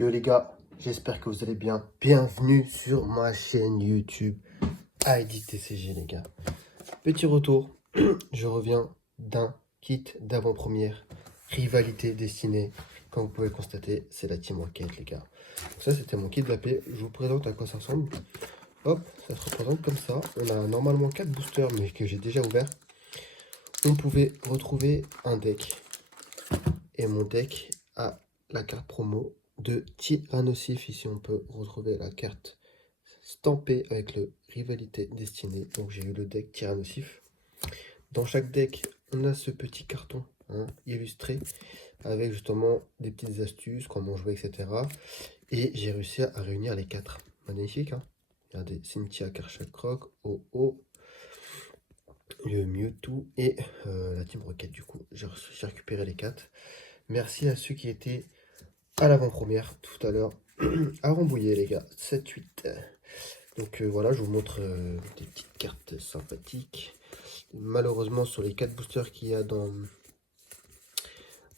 Yo les gars, j'espère que vous allez bien. Bienvenue sur ma chaîne YouTube IDTCG les gars. Petit retour, je reviens d'un kit d'avant-première, rivalité destinée. Comme vous pouvez le constater, c'est la Team Rocket les gars. Donc ça c'était mon kit d'AP, je vous présente à quoi ça ressemble. Hop, ça se représente comme ça. On a normalement 4 boosters mais que j'ai déjà ouvert. On pouvait retrouver un deck. Et mon deck a la carte promo de Tyrannosif. Ici, on peut retrouver la carte stampée avec le Rivalité Destinée. Donc, j'ai eu le deck Tyrannosif. Dans chaque deck, on a ce petit carton illustré avec justement des petites astuces, comment jouer, etc. Et j'ai réussi à réunir les 4. Magnifique, hein. Regardez, Cynthia, Karchak-Croc, OO, le Mewtwo et la Team Rocket. Du coup, j'ai récupéré les 4. Merci à ceux qui étaient à l'avant-première tout à l'heure à Rambouillet les gars, 7-8. Donc voilà, je vous montre des petites cartes sympathiques. Malheureusement sur les 4 boosters qu'il y a dans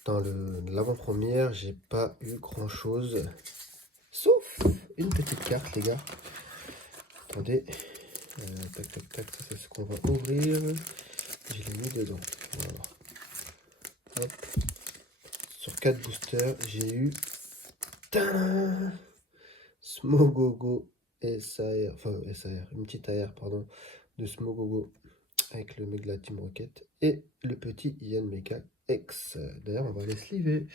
l'avant-première, j'ai pas eu grand chose. Sauf une petite carte les gars. Attendez. Tac tac tac, ça c'est ce qu'on va ouvrir. Je l'ai mis dedans. Voilà. Hop. Sur 4 boosters, j'ai eu Smogogo SAR, enfin SAR, une petite AR, pardon, de Smogogo avec le Megla Team Rocket et le petit Ian Mega X. D'ailleurs, on va les sliver,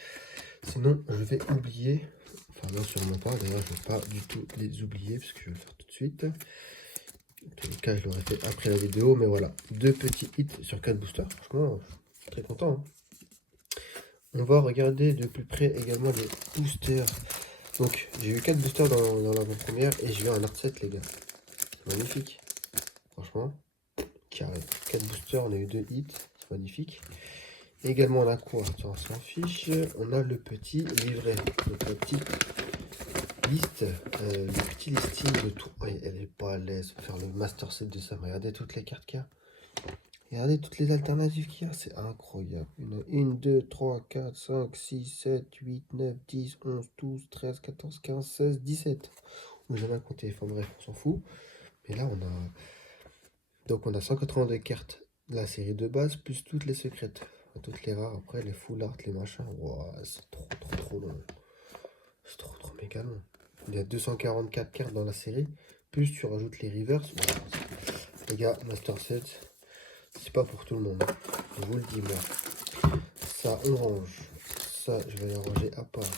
sinon je vais oublier. Enfin, non, sûrement pas. D'ailleurs, je ne vais pas du tout les oublier parce que je vais le faire tout de suite. En tous les cas, je l'aurais fait après la vidéo, mais voilà, 2 petits hits sur 4 boosters. Franchement, je suis très content. Hein. On va regarder de plus près également les boosters. Donc, j'ai eu 4 boosters dans l'avant-première et j'ai eu un art set, les gars. Magnifique. Franchement, carré. 4 boosters, on a eu 2 hits. C'est magnifique. Et également, on a quoi? On s'en fiche. On a le petit livret. Donc, la petite liste. Le petit listing de tout. Oh, elle est pas à l'aise. Faire le master set de ça. Regardez toutes les cartes qu'il y a. Regardez toutes les alternatives qu'il y a, c'est incroyable. 1, 2, 3, 4, 5, 6, 7, 8, 9, 10, 11, 12, 13, 14, 15, 16, 17. On n'a jamais compté, enfin bref, on s'en fout. Mais là, on a... Donc on a 182 cartes de la série de base, plus toutes les secrètes. Toutes les rares, après les full art, les machins. Wow, c'est trop long. C'est trop méga long. Il y a 244 cartes dans la série, plus tu rajoutes les reverse. Wow. Les gars, Master Set... C'est pas pour tout le monde, je vous le dis moi. Ça on range, ça je vais les ranger à part.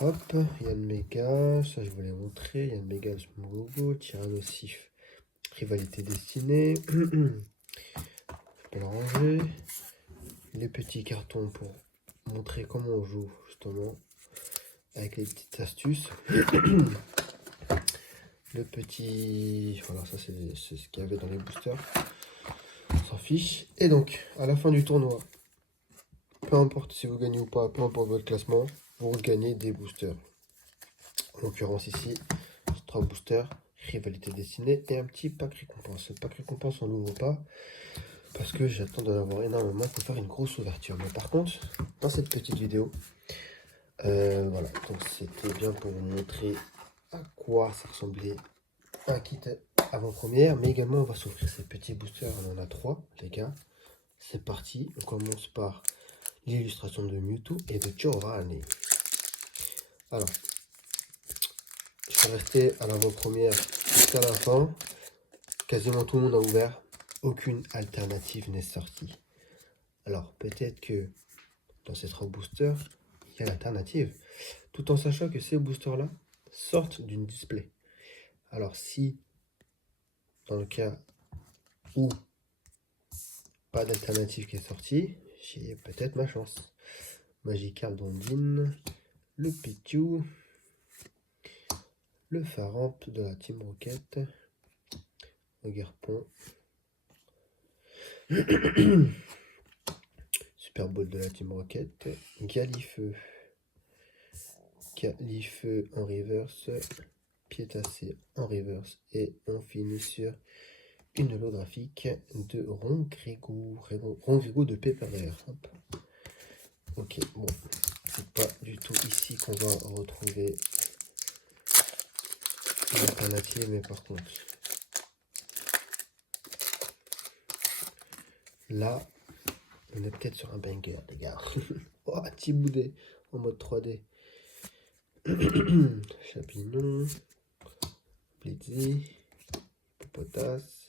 Hop, Yann Mega, ça je vous l'ai montré, Yann Mega, Smogogo, Tyrannosif, Rivalité Destinée. Je peux le ranger. Les petits cartons pour montrer comment on joue justement, avec les petites astuces. Le petit, voilà, ça c'est ce qu'il y avait dans les boosters. S'en fiche. Et donc, à la fin du tournoi, peu importe si vous gagnez ou pas, peu importe votre classement, vous gagnez des boosters. En l'occurrence ici, 3 boosters, rivalité destinée et un petit pack récompense. Le pack récompense, on l'ouvre pas parce que j'attends d'en avoir énormément pour faire une grosse ouverture. Mais par contre, dans cette petite vidéo, voilà, donc c'était bien pour vous montrer à quoi ça ressemblait un kit avant-première, mais également on va s'offrir ces petits boosters. On en a 3, les gars. C'est parti, on commence par l'illustration de Mewtwo et de Giovanni. Alors, je suis resté à l'avant-première jusqu'à la fin. Quasiment tout le monde a ouvert. Aucune alternative n'est sortie. Alors, peut-être que dans ces 3 boosters, il y a l'alternative. Tout en sachant que ces boosters-là sortent d'une display. Alors, si, dans le cas où pas d'alternative qui est sortie, j'ai peut-être ma chance. Magikarp Dondine, le Pichu, le Faramp de la Team Rocket, le Garpon, Super Bowl de la Team Rocket, Galifeu en reverse, Piétassé en reverse, et on finit sur une holographique de Rongrego de Pepper. Ok, bon, c'est pas du tout ici qu'on va retrouver l'alternative, mais par contre, là, on est peut-être sur un banger, les gars. Oh, un petit boudet en mode 3D. Champignon, Blitzy, Potas,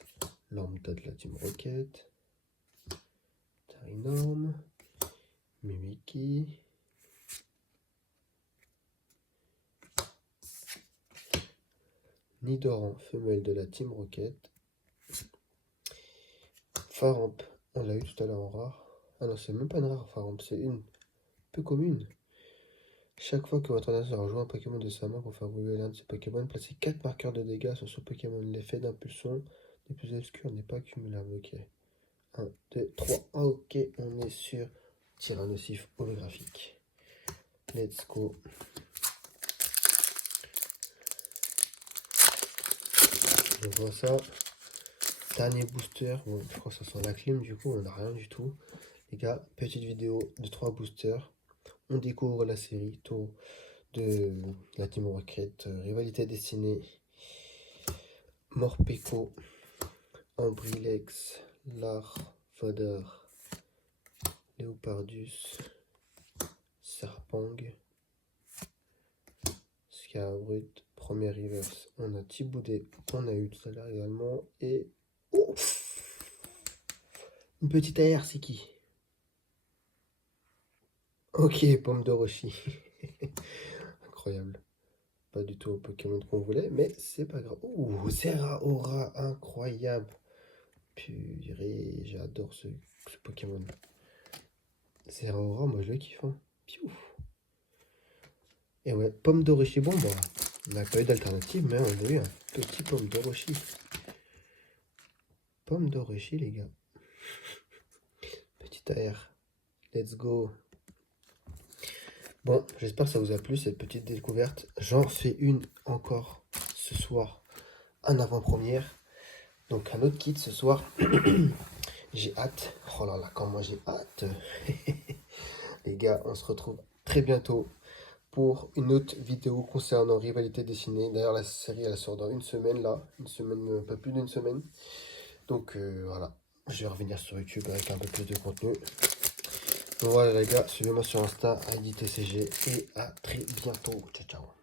Lambda de la Team Rocket, Tarinorm, Mimiki, Nidoran, femelle de la Team Rocket, Faramp, on l'a eu tout à l'heure en rare. Ah non, c'est même pas une rare Faramp, c'est une peu commune. Chaque fois que votre adversaire rejoint un Pokémon de sa main pour faire évoluer l'un de ses Pokémon, placez 4 marqueurs de dégâts sur ce Pokémon. L'effet d'impulsion des plus obscurs n'est pas cumulable. Ok. 1, 2, 3. Ok, on est sur Tyrannosif holographique. Let's go. On voit ça. Dernier booster. Bon, je crois que ça sent la clim, du coup, on n'a rien du tout. Les gars, petite vidéo de 3 boosters. On découvre la série tour de la Team Rocket, Rivalité Destinée, Morpeko, Ambrilex, Larvador, Léopardus, Serpang, Scarbrut, premier reverse. On a Thiboudet, on a eu tout à l'heure également. Et ouf, une petite AR, c'est qui? Ok, Pomme de Roshi. Incroyable. Pas du tout au Pokémon qu'on voulait, mais c'est pas grave. Ouh, Zeraora, incroyable. Purée, j'adore ce Pokémon. Zeraora, moi je le kiffe. Hein. Piou. Et ouais, Pomme d'Orochi, bon, bah, on n'a pas eu d'alternative, mais on a eu un petit Pomme d'Orochi. Pomme d'Orochi, les gars. Petite AR. Let's go. Bon, j'espère que ça vous a plu, cette petite découverte. J'en fais une encore ce soir, en avant-première. Donc, un autre kit ce soir. J'ai hâte. Oh là là, comment j'ai hâte. Les gars, on se retrouve très bientôt pour une autre vidéo concernant Rivalité Destinée. D'ailleurs, la série, elle sort dans une semaine, là. Une semaine, pas plus d'une semaine. Donc, voilà. Je vais revenir sur YouTube avec un peu plus de contenu. Donc voilà, les gars. Suivez-moi sur Insta, IDTCG. Et à très bientôt. Ciao, ciao.